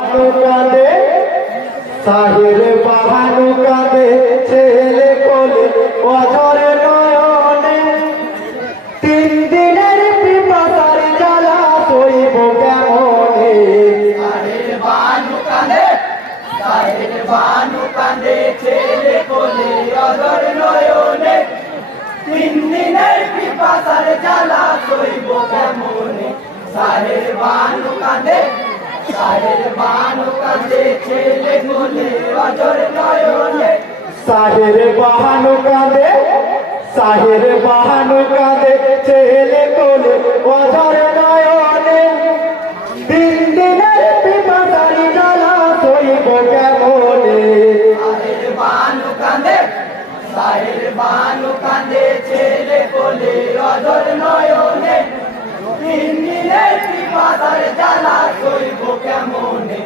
কাঁদে সাহের বাহানু কাঁদে ছেলে কোলে অঝরে নয়নে তিন দিনের পিপাসার জ্বালা সইব কেমনে সাহের বানু কাঁদে ছেলে কোলে অঝর নয়নে তিন দিনের পিপাসার জ্বালা সইব কেমনে সাহের বানু কাঁদে ছেলে কোলে অঝর নয়নে সাহের বাহানু কাঁদে ছেলে কোলে অঝরে নয়নে তিন দিনের পিপাসার জ্বালা সইব কেমনে সাহের বানু কাঁদে ছেলে কোলে অঝর নয়নে তিন দিনের পিপাসার জ্বালা সইব কেমনে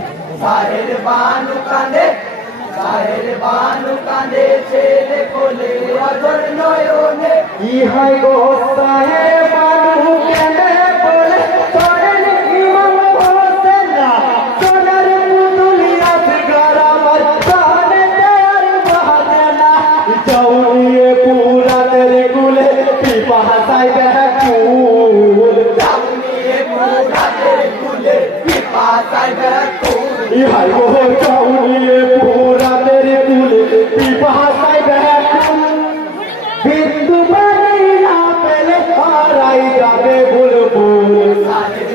সাহের বানু কাঁদে ছেলে কোলে অঝর নয়নে ইহাই গো সাহের বানু কেনে বলে করেন ইমাম হোসেন না সোনার পুতুলিয়াত গরামার কানে দেয়ার বাজে না জৌনিয়ে পুরাতের কুলে পিপাসায় ব্যাকুল জাউনিয়ে পুরাতের কুলে পিপাসায় ব্যাকুল ইহাই গো জৌনিয়ে পুরাতের কুলে পিপাসায় ব্যাকুল বিন্দু পানি না পেলে হারাই যাবে বুলবুল সাহের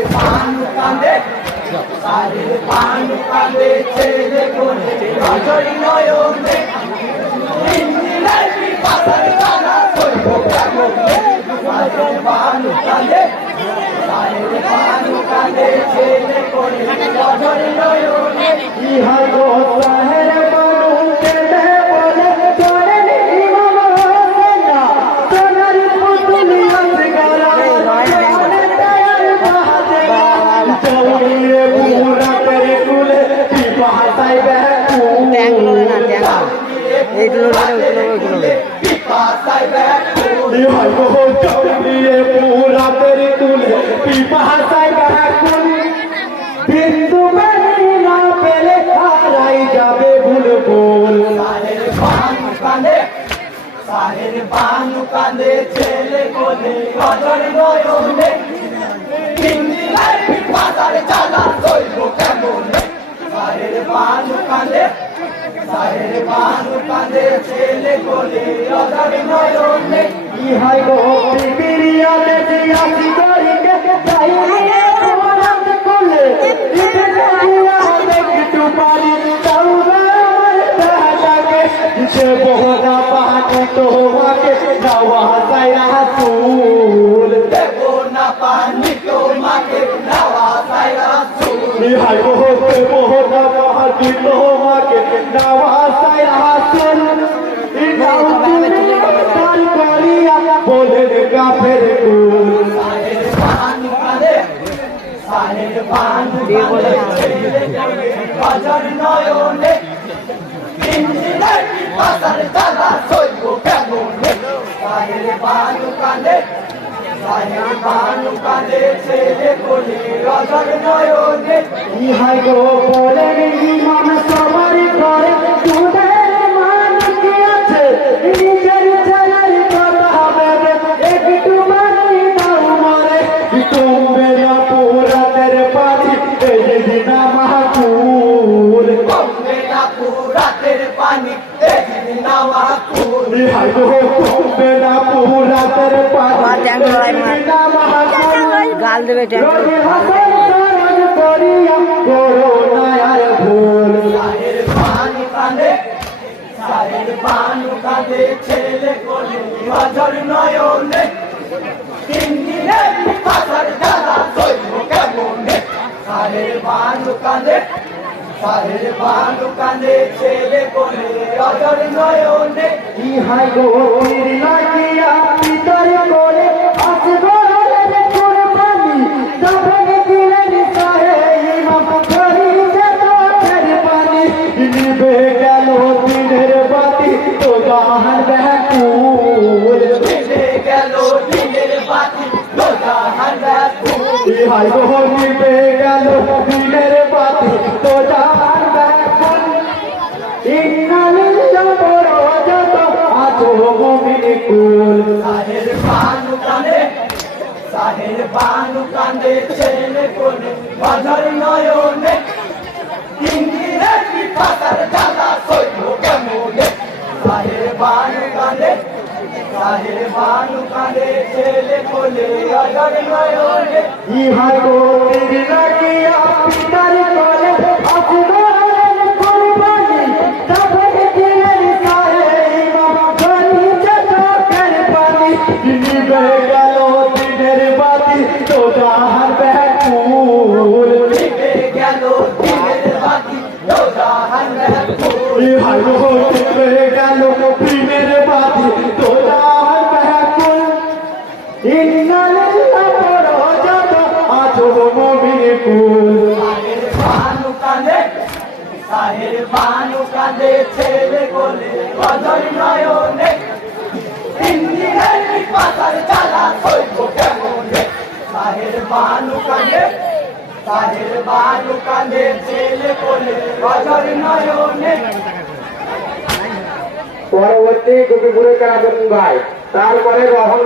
বানু কাঁদে ছেলে কোলে অঝর নয়নে তিন দিনের পিপাসার জ্বালা সইব কেমনে সাহের বানু কাঁদে ছেলে কোলে অঝর নয়নে ইহাই গো সাহের বানু কেনে বলে করেন ইমাম হোসেন না সোনার পুতুলিয়াত গরামার কানে দেয়ার বাজে না জৌনিয়ে পুরাতের কুলে পিপাসায় ব্যাকুল পিপাসায় ব্যাকুল ইহাই গো জৌনিয়ে পুরাতের কুলে পিপাসায় ব্যাকুল বিন্দু পানি না পেলে হারাই যাবে বুলবুল সাহের বানু কাঁদে ছেলে কোলে অঝর নয়নে তিন দিনের পিপাসার জ্বালা সইব কেমনে সাহের বানু কাঁদে ছেলে কোলে অঝর নয়নে ইহাই গো বিবিরিয়াতে দিয়াছি দরিকে চাইলে তোমার কোলে ইতে দিয়া একটু পারি তাওবা আমার দাদাকে সে বহনা পানি তোমাকে দাওয়া যায় রাসূল দেবো না পানি তোমাকে নাওয়া যায় রাসূল ইহাই গো বহনা পানি তোমাকে দাওয়া যায় রাসূল ইনাও তুমি তার করিয়া বলেন কাফের কুল সাহের বানু কাঁদে ছেলে কোলে অঝর নয়নে তিন দিনের পিপাসার জ্বালা সইব কেমনে সাহের বানু কাঁদে ছেলে কোলে অঝর নয়নে ইহাই গো বলেন ইমাম সবার করে তোদের মান কি আছে নিজের ছেলের কথা ভেবে একটু মানি দাও মরে তোমরা না পুরাতের পানি এই দিন মাহকুল কমবে না পুরাতের পানি এই নাওয়া কুল ইহাই গো তোমরা না পুরাতের পানি এই দিন মাহকুল গাল দেবে রবি হাসান তারাজ করিয়া করো না আর ভুল সাহের বানু কাঁদে ছেলে কোলে অঝর নয়নে তিন দিনের পিপাসার জ্বালা সইব কেমনে সাহের বানু কাঁদে ছেলে কোলে অঝর নয়নে ইহাই গো তীর লাগিয়া পিতর করে আসবো রে কুরবানি তবে দিলেন সাহে ইমাম করি যে তোর পানি নিবে গেল দিনের বাতি তো জাহান ব্যাকুল দিলে গেল দিনের বাতি তো জাহান ব্যাকুল ইহাই গো নিবে গেল দিনের বাতি তো সাহের বানু কাঁদে ছেলে কোলে বাজার নয়নে ইন্দিরে কি পাতার জ্বালা সইব কেমনে সাহের বানু কাঁদে ছেলে কোলে বাজার নয়নে ইহা তো তেরি লাগিয়া পিতার কোলে আসমানের কুরবানি তবে দিলের সাহে বাবা ধরি চোখের পানি নিভে গেল দিনের বাতি তো যাহার ব্যাকুল নিভে গেল দিনের বাতি রোজাহার ব্যাকুল ইহা তো নিভে গেল দিনের বাতি তো যাহার ব্যাকুল ইন্নালিল্লাহ পড়ো যত আছো মুমিন কুল সাহের বানু কাঁদে ছেলে কোলে বাজার নয়নে ইন্দিরের পাতার জ্বালা সইব কেমনে সাহের বানু কাঁদে ছেলে কোলে বাজার নয়নে পরবর্তী গোপীপুরের কারাবন গায় তারপরে রহমান